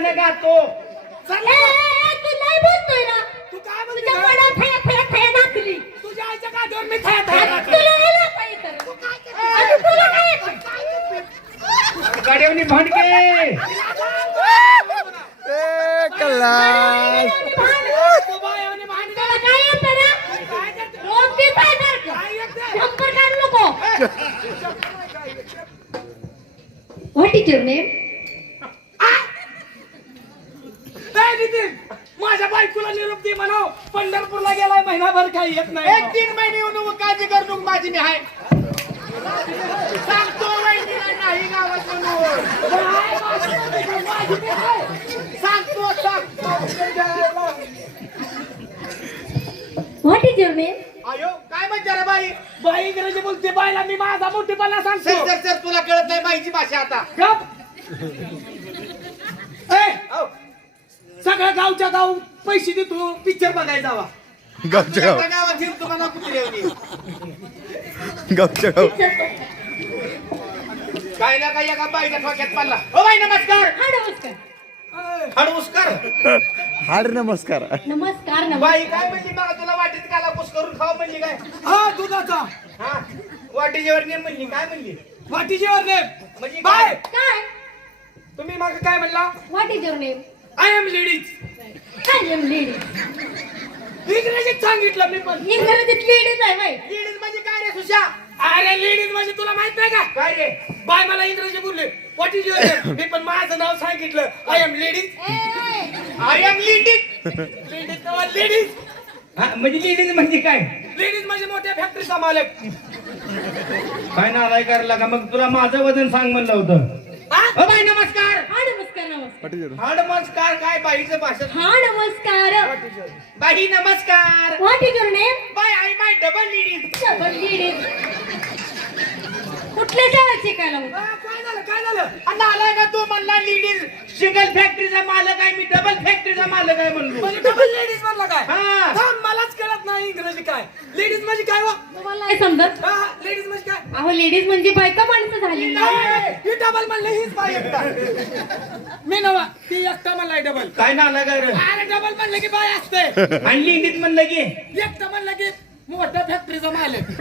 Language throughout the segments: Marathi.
गाणं गातो चल तू नाही बोलतोय ना तू काय तुझ्या मनात थया थया थया दाखली तुझ्या आईच्या गादीवर मी थाया थाया. तुला नाही येत तुला येतं? गाड्यावनी भांडके ए कल्ला आणि भांड. तू बायाने भांडण तुला काय येतं रे? काय करते? रोज ते काय करतं? काय येते? शंभर काढ नको व्हॉट इज युअर नेम नाही नितीन माझ्या बायकोला निरोप दे म्हणाव पंढरपूरला गेलाय महिनाभर काही येत नाही. एक तीन महिने येऊन नको काळजी कर नको माझी मी आहे सांगतो वहिनीला नाही गावात. सांगतो सांगतो. व्हॉट इज युअर नेम अयो काय म्हणते रे बाई? बाई इंग्रजी बोलते बाईला मी माझा मोठेपणा सर सांगतो. सर सर तुला कळत नाही बाईची भाषा आता. गप. ए. सगळ्या गावच्या गाव पैसे देतो पिक्चर बघायला जावा. गावच्या गाव गावच्या गाव काय ना काय एका बाईच्या ठोक्यात पडला. हो बाई नमस्कार. हा नमस्कार. हळूसकार हाड नमस्कार. नमस्कार नमस्कार. बाई काय म्हणली? मला तुला वाटीत काला कुस करून खाऊ म्हणली काय? हा दुधाचा. हा? वाटीच्यावर नेम म्हणली. काय म्हणली? वाटीची वर म्हणजे बाय. काय? काय तुम्ही मग काय म्हणला? What is your name I am ladies काय एम लेडी इंग्रजीत सांगितलं मी पण. इंग्रजीत लेडीज आहे बाई. लेडीज म्हणजे काय रे सुशा? अरे लेडीज म्हणजे तुला माहीत नाही का? काय रे? बाय मला इंग्रजी बोलले. व्हॉट इज युअर मी पण माझं नाव सांगितलं. I am ladies I am ladies ladies ladies म्हणजे लेडीज म्हणजे काय? लेडीज म्हणजे मोठ्या फॅक्टरीचा मालक. काय नाराय करायला का मग तुला माझं वजन सांग म्हणलं होतं. नमस्कार नमस्कार. हा नमस्कार काय बाईचं भाषा? हा नमस्कार. बाई नमस्कार. What is your name bye I my double ladies double ladies कुठल्या शाळेत शिकायला काय झालं काय झालं? आणि आलाय का तू म्हणला लेडीज सिंगल फॅक्टरीचा मालक आहे मी डबल फॅक्टरीचा मालक आहे म्हणलो म्हणजे डबल लेडीज म्हणला काय? हा. थांब, मलाच कळत नाही इंग्रजी काय. लेडीज म्हणजे काय वा तुम्हाला नाही समजत. लेडीज म्हणजे काय? अहो लेडीज म्हणजे बायका माणसं झाली. नाही, ही डबल म्हणलं हीच बाई एकटा. मी नवा ती एकटा म्हणलाय डबल काय नाला काय रे? अरे डबल म्हणलं की बाय असते. आणि लेडीज म्हणलं की? एकटा म्हणलं की मोठ्या फॅक्टरीचा मालक.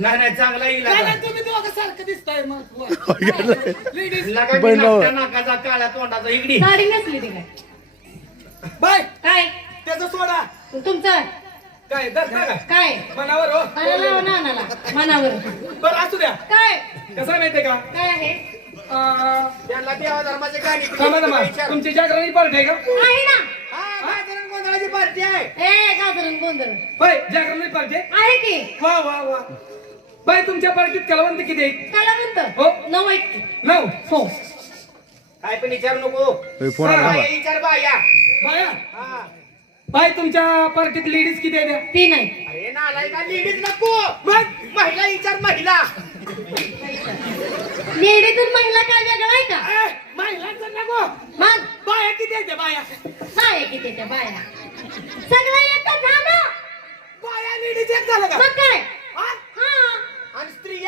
नाही नाही चांगला नाही, तुम्ही दोघं सारखं दिसताय मग. लेडीज लगा की बहीण भाऊ. नाका- नाकाचा काळ्या तोंडाचा इकडी साडी नसली ती काय? बाय. काय? त्याचं सोडा. तुमचं? काय दर का काय? काय मनावर हो. मनाला नानाला मनावर. बरं असू द्या. काय? कसं आहे माहितीये का? काय आहे? अं, त्यांना देवा धर्माचे गाणी थांबा थांबा. तुमची जागरणी पार्टी आहे का? आहे ना. हा, गोंधळाची पार्टी आहे. ए गाजरण गोंधळ. जागरणी पार्टी आहे? आहे की? वा वा वा. बाय तुमच्या पार्टीत कलावंत किती आहे त्याला म्हणतं हो. नऊ एक नऊ. हो. काय पण विचारू नको. फोन आला बाया विचार बाया बाया. हा. बाय तुमच्या पार्टीत लेडीज किती आहे त्या? ती नाही अरे नालाय का लेडीज नको. बघ महिला विचार महिला. लेडीज आणि महिला काय वेगळं आहे का? ए, महिलांचं नको. मग? बाया किती आहे त्या बाया? काय किती त्या बाया? सगळं एकच झालं. बाया लेडीज एक झालं का? मग काय?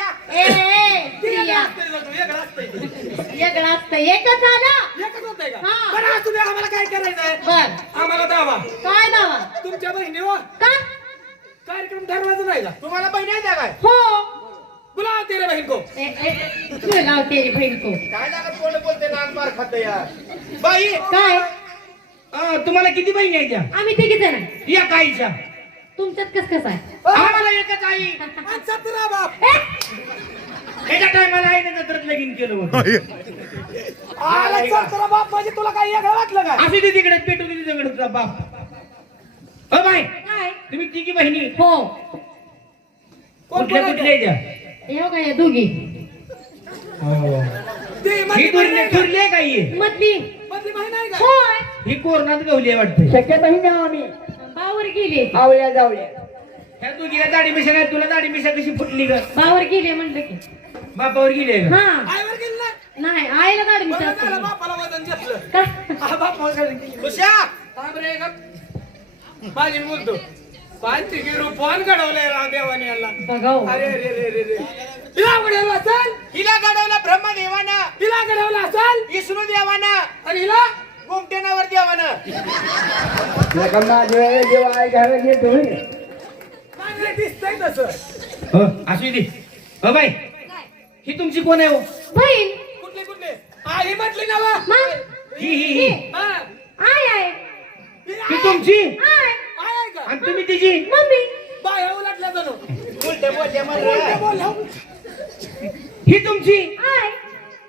ए स्त्रिया वेगळं असतं. एकच झालं हा. आम्हाला काय करायचंय बर. आम्हाला दावा. काय दावा? तुमच्या बहिणी हो. का? कार्यक्रम ठरवायचा नाही का? तुम्हाला बहिणी आहे काय? हो. बुलाव तेरे बहीण को ए, ए, ए, तू लाव तेरी बहीण को काय झालं? कोण बोलते नान मार खात यार. बाई! काय? अं, तुम्हाला किती बहिणी आहेत त्या आम्ही तिघी जण. या काहीच्या तुमच्यात कस कसं आहे? आम्हाला एकच आई. आणि सतरा बाप. ए, एका टायमाला आईने जत्रत लगीन केलं होतं. आला सतरा बाप म्हणजे तुला काही वेगळं वाटलं काय असू दे तिकडे पेटू दे तिच्याकडे तुझा बाप. हो बाई. काय? तुम्ही तिघी बहिणी. हो. कोण कुठल्या कोण कुठल्या? याच्या हे हो काय दोघी. ती ही माझी बहीण थुरली आहे का? थुरली आहे का ही? मधली. माझी बहीण आहे का? होय. ही कोरोनात गवली आहे वाटतं. बावर गेली. ह्या दोघीला दाढी मिशा काय तुला दाढी मिशा कशी फुटली ग? बावर गेली म्हणलं की. बापावर गेली आहे का हा. आईवर गेली ना? नाही आईला बरं झालं विचारते बापाला वजन घेतलं. का? हा गेली. थांब रे. माझी बोलतो. पाच रूपवान घडवलंय राव देवाने याला. बघाव अरे अरे अरे अरे अरे हिला घडवलं असेल? हिला घडवलं ब्रह्मदेवानं. हिला घडवलं असेल? विष्णू देवानं आणि हिला? गोमटेनावर देवानं. चांगलं दिसतंय तसं. हो असू दे. हो बाई. ही तुमची कोण आहे हो? बहीण. कुठले कुठले? आई म्हटली ना वा. मग ही ही ही. हा. आय आहे. ही तुमची? आय आई आहे का? आणि तुम्ही तिची? मम्मी. बाया उलटल्या जणू. उलट बोलते उलटं बोलल्या. ही तुमची? आय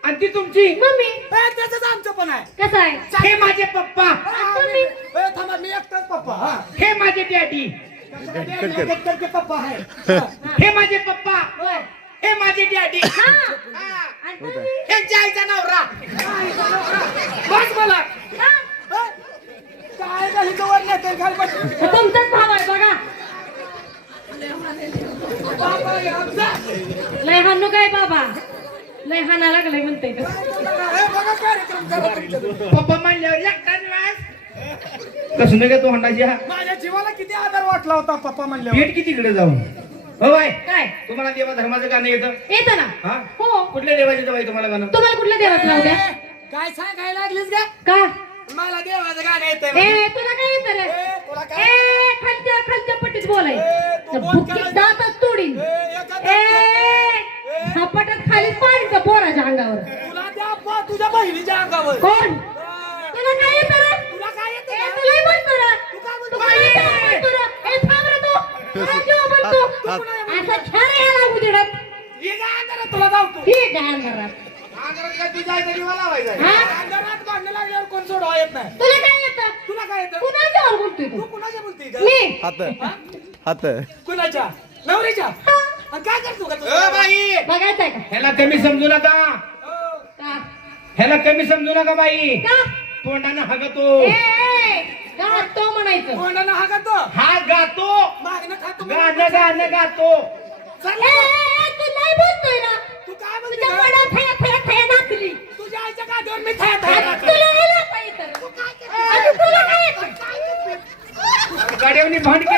आणि ती तुमची. मम्मी. ए, त्याचंच आमचं पण आहे. कसं आहे? हे माझे पप्पा. हा, तुम्ही? ए, थांबा मी एकटाच पप्पा हा. हे माझे डॅडी. एकटाचे पप्पा आहे हा. हे माझे पप्पा. हे माझे डॅडी. हा. हा. आणि तुम्ही? यांच्या आईचा नवरा. बस मला. हा? ए, काय काही जवळ नाही खाली बस तो तुमचाच भाव आहे बघा. बाबा आमचा. लय हानू काय बाबा. लय हाना लागलाय म्हणते. पप्पा म्हणल्यावर वास कसं नाही का तू हंडाची हा? माझ्या जीवाला किती आधार वाटला होता पप्पा म्हणल्यावर. भेट किती इकडे जाऊन? हो बाय काय? तुम्हाला देवा धर्माचं गाणं येतं? येतं ना? हा? हो. कुठल्या देवाचं येतं बाई तुम्हाला गाणं? तुम्हाला कुठल्या देवाचं नाव द्या? काय सांगायला लागलीस का का? मला देवाचं गाणं येतंय ए तुला काय येतं रे? ए, तुला काय? ए खालच्या खालच्या पट्टीत बोलाय. ए, तू बोल भुकीत काय? दातच पाडीचं पोराच्या अंगावर तुला द्या पा तुझ्या बहिणीच्या अंगावर कोण तुला काय येतं रे तुला काय येतं ए, का? तुलाही बोलतो रे. तू काय बोलतो? तू काय येतं बोलतो रे. ए, थांब रे तू. काय जेव्हा बोलतो? असं छान यायला उजेडात. ये काय अंधारात तुला धावतो ठीक आहे अंधारात. अंधारात काय तुझ्या आईचा दिवा लावायचा आहे? हा? अंधारात भांडण लागल्यावर कोण सोडवा येत नाही तुला काय येतं? तुला काय येतं कुणाच्यावर बोलतोय तू तू? कुणाच्या बोलते मी. हात हात कुणाच्या नवरीच्या आणि काय करतो का तू बाई बघायचंय का? ह्याला कमी समजू नका. का? ह्याला कमी समजू नका बाई का? तोंडानं ए, हागतो ए, गातो म्हणायचं. कोणाला हा गातो हा गातो मागणं खातो गाणं गाणं गातो ए, ए, ए, तू नाही बोलतोय ना. तू काय तुझ्या म्हणते वड्या थया, थया, थया नाचली. तुझ्या आईच्या गादीवर मी थाया थाया आणि नाचतो. तुला नाही नाचता येतं. आणि तुला काय येतं? गाड्यावनी भांडके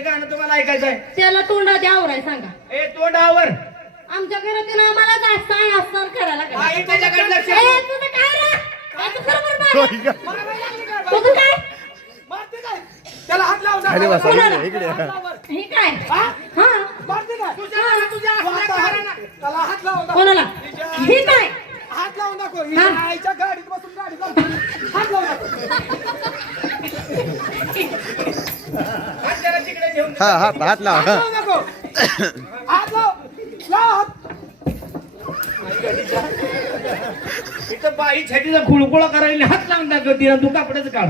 गाणं तुम्हाला ऐकायचं आहे. त्याला तोंडात आहे सांगा. ए तोंडावर. आमच्या घरात येऊन आम्हाला जास्त आहे असणार करायला. का आई त्याच्याकडे लक्ष ए, तुझं काय रे? याचं बरोबर बघ. मारायला लागली का? तुझं काय? मारते काय? त्याला हात लावून खाली बसा, हात इकडे, इकडे. लावर. हे काय? हा? हा. मारते काय? तुझ्या हात- त्याला. कोणाला हे काय? हात लावून दाखव. हिच्या आईच्या गाडीत बसून गाडी. हात तिकडे घेऊन हा हात हात लाव हात हा. दाखव. हात लाव. लाव हात. इथं बाई छातीचा खुळकुळा करायला हात लावून दाखव तिला तू कापडच काढ.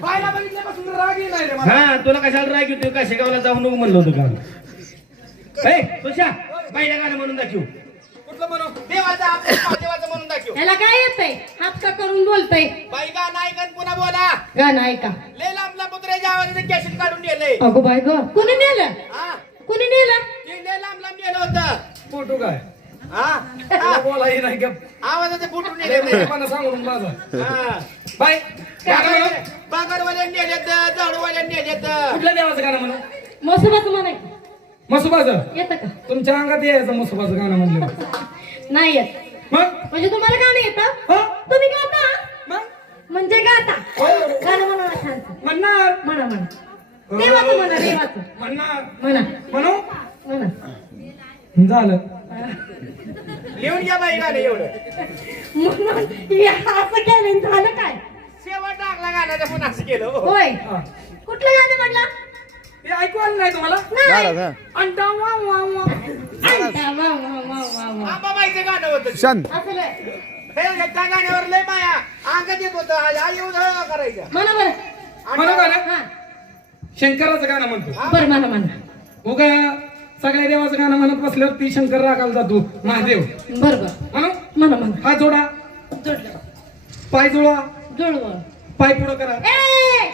पाहायला बघितल्यापासून राग येणार रे मला. हा तुला कशाला राग येतोय? का शेगावला जाऊ नको म्हणलं होतं का तुझ्या बाईला गाणं म्हणून दाखव. कुठलं म्हणू? देवाचं आपल्या देवाचं ह्याला काय येतंय? हात का करून बोलतय? बाई गाणं ऐकन पुन्हा बोला. गाणं ऐका ले लांबला पुत्र्याच्या आवाजाने कॅसेट काढून नेलंय. अगो बाय ग कुणी नेलं? हा? कुणी नेलं? ते ले लांब लांब नेलं होतं. फोटो काय? हा? तुला बोलाही नाही का? आवाजाचे फुटून नेले मला सांगून माझा. हा. बाय नेलेत झाडूवाल्या नेलेत. कुठल्या देवाचं गाणं म्हणू मसुबाचं म्हणायचं मसुबाचं? येतं का? तुमच्या अंगात यायचं मसुबाचं गाणं म्हणलं. नाही येत. मग? म्हणजे तुम्हाला गाणं येतं? हो? तुम्ही गाता? मग? म्हणजे गाता. हो. गाणं म्हणा छान. म्हणणार. म्हणा म्हणा. देवाचं म्हणा देवाचं म्हणणार. म्हणा. म्हणू? म्हणा. झालं. लिहून घ्या बाई गाणं एवढं. म्हणून हे असं केलं झालं काय? शेवट टाकला गाण्याचं पुन्हा असं केलं हो. होय. हा. कुठलं गाणं म्हटलं हे ऐकू आलं नाही तुम्हाला? महाराज हा अंडा वा वा. आंबाबाईचं गाणं होतं. शांत. हे त्या गाण्यावर लय माया अंगात येत होतं. आई येऊन हळू करायच्या. म्हणा बरं. हा. शंकराचं गाणं म्हणतो. बरं म्हणा म्हणा. उगा सगळ्या देवाचं गाणं म्हणत बसल्यावर ती शंकर रागाला जातो. महादेव. बरं बरं. म्हणू. म्हणा म्हणा. हात जोडा. जोडलं. पाय जोडा. जुळवं पाय पुढं करा. ए?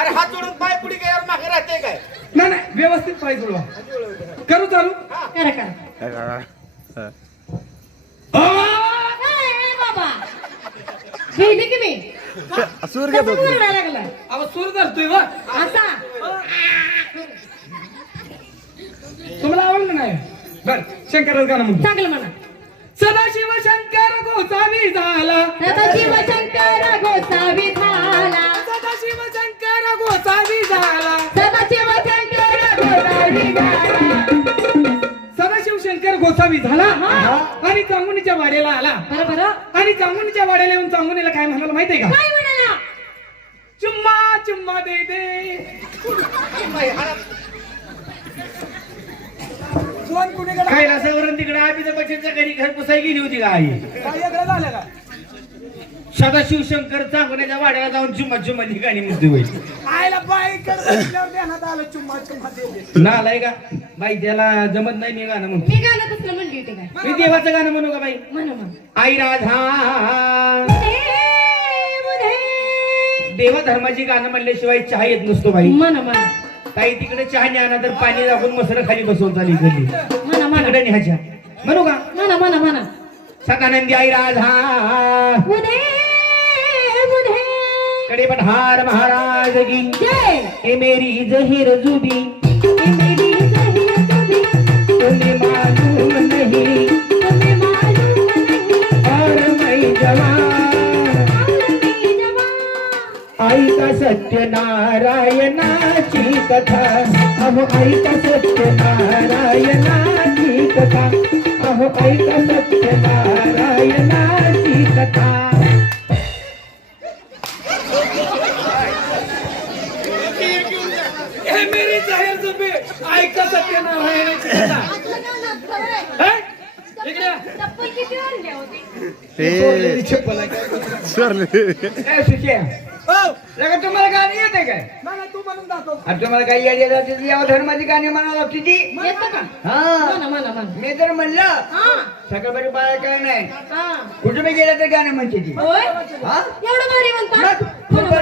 अरे हात जोडून पाय पुढे गेल्यावर मागे राहते काय? नाही नाही व्यवस्थित पाय जोडवा. करू चालू? करा करा. ए, बाबा गेली की मी सूर घेत ओरडायला अहो सूर धरतोय वा असा? तुम्हाला आवडलं नाही? बर शंकराचं गाणं म्हणतो. चांगलं म्हणा. सदाशिव शंकर गोसावी झाला. सदाशिव शंकर गोसावी झाला. गोसावी झाला आणि चांगुनीच्या वाड्याला आला. बरं बरं आणि चांगुनीच्या वाड्याला येऊन चांगुनीला काय म्हणाला माहितीये का? काय म्हणाला? चुम्मा चुम्मा दे दे. कोण कुणीकडे कैलासावरून तिकडे आबीच्या बच्चनच्या घरी घर पुसाई गेली होती का आई? काय झालं का? सदाशिव शंकर चांगण्याच्या वाड्याला जाऊन चुम्मा चुम्मा गाणी म्हणते होय आयला बाई करल्यावर ध्यानात आलं चुम्मा चुम्मा दे दे. नालाय का? बाई त्याला जमत नाही मी गाणं म्हणतो. मी गाणं तसलं म्हणली होती काय मी देवाचं गाणं म्हणू का बाई? म्हणा आई राधा. देव धर्माची गाणं म्हणल्याशिवाय चहा येत नसतो बाई. म्हणा म्हणा ताई तिकडे चहा न्या तर पाणी दाखवून मसर खाली बसवून चालली इकडली म्हणा म्हणा तिकडे न्याच्या म्हणू का? म्हणा म्हणा म्हणा. सदानंदी आई राधा. उदे उदे कडे पठार महाराज की. जय. ए मेरी जहीर जुबी ऐका सत्यनारायणाची कथा. अहो आई सत्यनारायणाची कथा. अहो आई सत्यनारायणाची कथा. ऐका सत्यनारायणाची हे? तुम्हाला गाणी येते काय? नाही, तू म्हणून दाखव. आता तुम्हाला काही यायला जाते या धर्माची गाणी म्हणावं लागते ती. हा. मी तर म्हणलं हा. सकाळपर्यंत बाया काय नाही. हा. कुठे मी गेलं तर गाणं म्हणते ती. हा? एवढं भारी.